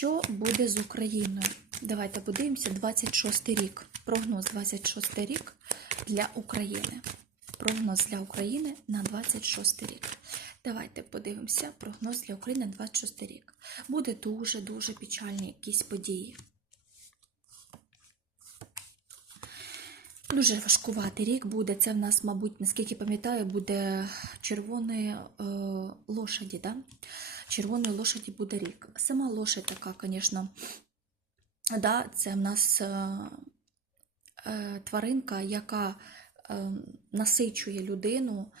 Що буде з Україною? Давайте подивимося 26 рік. Прогноз 26 рік для України. Прогноз для України на 26 рік. Давайте подивимося прогноз для України на 26 рік. Буде дуже-дуже печальні якісь події. Дуже важкуватий рік буде. Це в нас, мабуть, наскільки пам'ятаю, буде червоної е, лошаді. Да? Червоної лошаді буде рік. Сама лошадь така, звісно, да, це в нас е, е, тваринка, яка е, насичує людину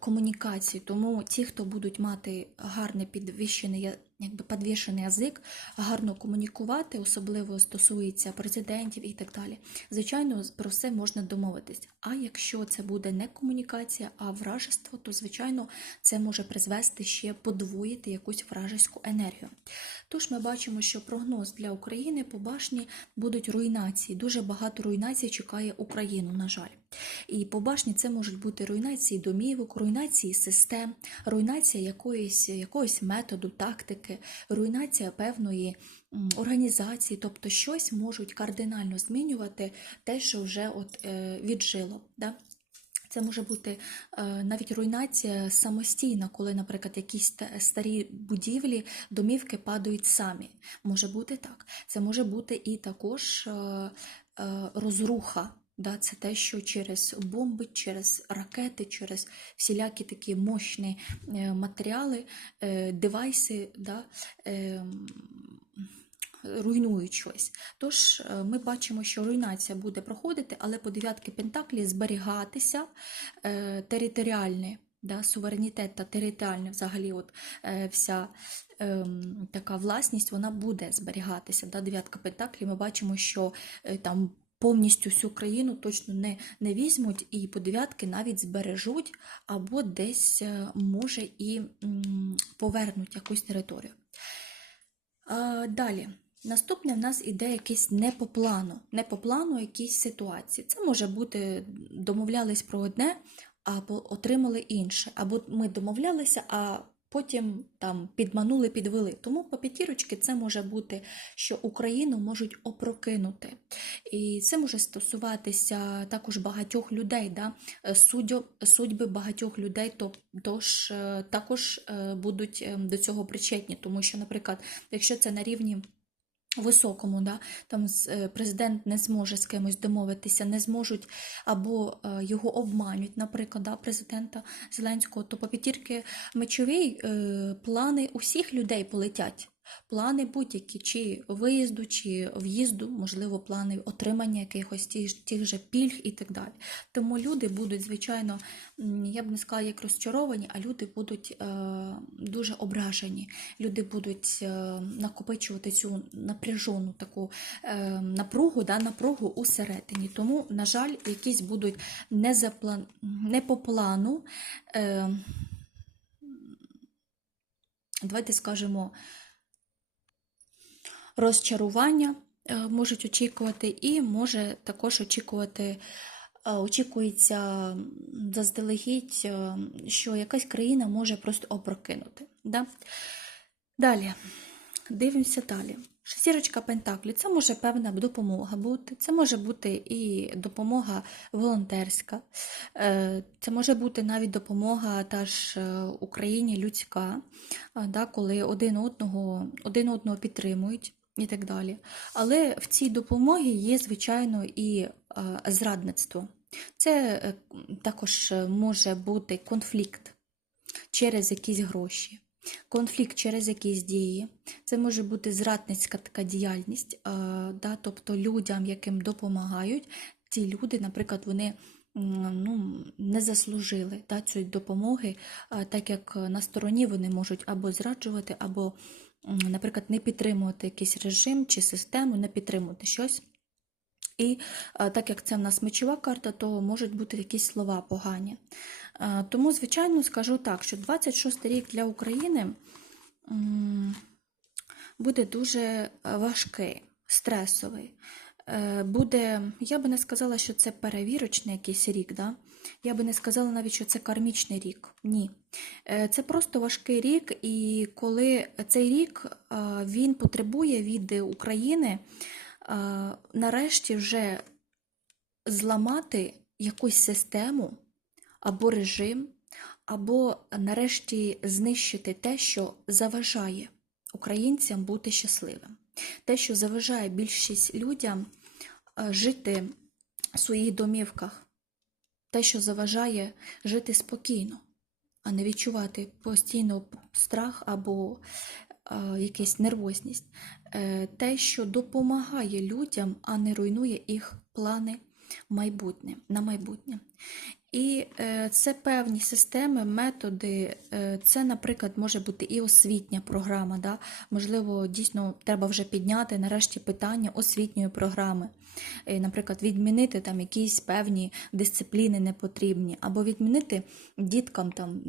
комунікації. Тому ті, хто будуть мати гарний підвищений, я- якби підвішений язик, гарно комунікувати, особливо стосується президентів і так далі. Звичайно, про все можна домовитись. А якщо це буде не комунікація, а вражество, то звичайно це може призвести ще подвоїти якусь вражеську енергію. Тож ми бачимо, що прогноз для України по башні будуть руйнації. Дуже багато руйнацій чекає Україну, на жаль. І по башні це можуть бути руйнації домівок, руйнації систем, руйнація якоїсь, якогось методу, тактики, руйнація певної організації, тобто щось можуть кардинально змінювати те, що вже от, е, віджило. Да? Це може бути е, навіть руйнація самостійна, коли, наприклад, якісь старі будівлі, домівки падають самі. Може бути так. Це може бути і також е, розруха. Да, це те, що через бомби, через ракети, через всілякі такі мощні е, матеріали, е, девайси, да, е, руйнують щось. Тож е, ми бачимо, що руйнація буде проходити, але по дев'ятки Пентаклі зберігатися територіальне, да, суверенітет та територіальне взагалі от, вся ем, така власність вона буде зберігатися. Да, дев'ятка Пентаклі ми бачимо, що там повністю всю країну точно не, не візьмуть і по дев'ятки навіть збережуть, або десь е, може і повернуть якусь територію. Далі. Наступне в нас іде якесь не по плану, не по плану якісь ситуації. Це може бути домовлялись про одне, а по- отримали інше. Або ми домовлялися, а потім там підманули, підвели. Тому по п'ятірочки це може бути, що Україну можуть опрокинути. І це може стосуватися також багатьох людей, да? Судьо, судьби багатьох людей, то- тож е, також е, будуть е, до цього причетні. Тому що, наприклад, якщо це на рівні високому, да, там е, президент не зможе з кимось домовитися, не зможуть або е, його обманюють, наприклад, да, президента Зеленського, то по п'ятірки мечовій е, плани усіх людей полетять. Плани будь-які, чи виїзду, чи в'їзду, можливо, плани отримання якихось тих, тих же пільг і так далі. Тому люди будуть, звичайно, я б не сказала, як розчаровані, а люди будуть е, дуже ображені. Люди будуть е, накопичувати цю напряжену таку е, напругу, да, напругу усередині. Тому, на жаль, якісь будуть не, за не по плану. Е, давайте скажемо, розчарування е, можуть очікувати, і може також очікувати, е, очікується заздалегідь, е, що якась країна може просто опрокинути. Да? Далі, дивимося далі. Шестірочка Пентаклі це може певна допомога бути, це може бути і допомога волонтерська, це може бути навіть допомога та ж Україні людська, да, коли один одного, один одного підтримують і так далі. Але в цій допомогі є, звичайно, і е, зрадництво. Це е, також е, може бути конфлікт через якісь гроші. Конфлікт через якісь дії, це може бути зрадницька така діяльність, да, тобто людям, яким допомагають, ці люди, наприклад, вони ну, не заслужили да, цієї допомоги, так як на стороні вони можуть або зраджувати, або, наприклад, не підтримувати якийсь режим чи систему, не підтримувати щось. І е, так як це в нас мечова карта, то можуть бути якісь слова погані. Е, Тому, звичайно, скажу так, що 26 рік для України буде дуже е, важкий, стресовий. Е, буде, я би не сказала, що це перевірочний якийсь рік, да? я би не сказала навіть, що це кармічний рік. Ні. Е, Це просто важкий рік, і коли цей рік е, він потребує від України нарешті вже зламати якусь систему або режим, або нарешті знищити те, що заважає українцям бути щасливим, те, що заважає більшість людям жити в своїх домівках, те, що заважає жити спокійно, а не відчувати постійно страх або е, якусь нервозність, Е, те, що допомагає людям, а не руйнує їх плани майбутнє, на майбутнє. І е, це певні системи, методи. е, Це, наприклад, може бути і освітня програма. Да? Можливо, дійсно треба вже підняти нарешті питання освітньої програми. Наприклад, відмінити там якісь певні дисципліни непотрібні, або відмінити діткам там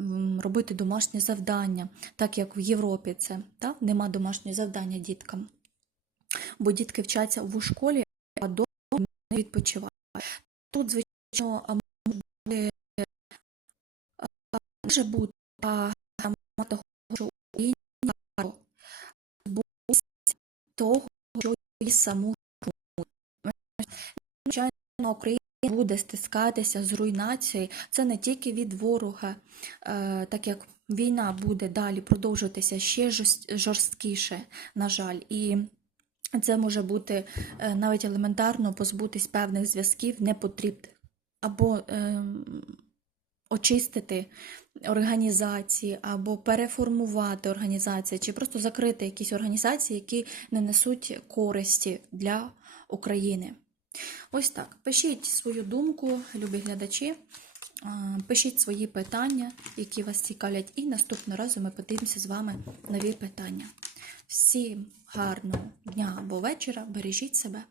робити домашнє завдання, так як в Європі це да? нема домашнього завдання діткам. Бо дітки вчаться в школі, а вдома не відпочивають. Тут, звичайно, може бути, того, що Україна боїться того, що її саму. Звичайно, Україна буде стискатися з руйнацією. Це не тільки від ворога, е, так як війна буде далі продовжуватися ще жорсткіше, на жаль. І це може бути е, навіть елементарно позбутись певних зв'язків непотрібних, або ем, очистити організації, або переформувати організації, чи просто закрити якісь організації, які не несуть користі для України. Ось так. Пишіть свою думку, любі глядачі. Пишіть свої питання, які вас цікавлять, і наступного разу ми подивимося з вами нові питання. Всім гарного дня або вечора. Бережіть себе.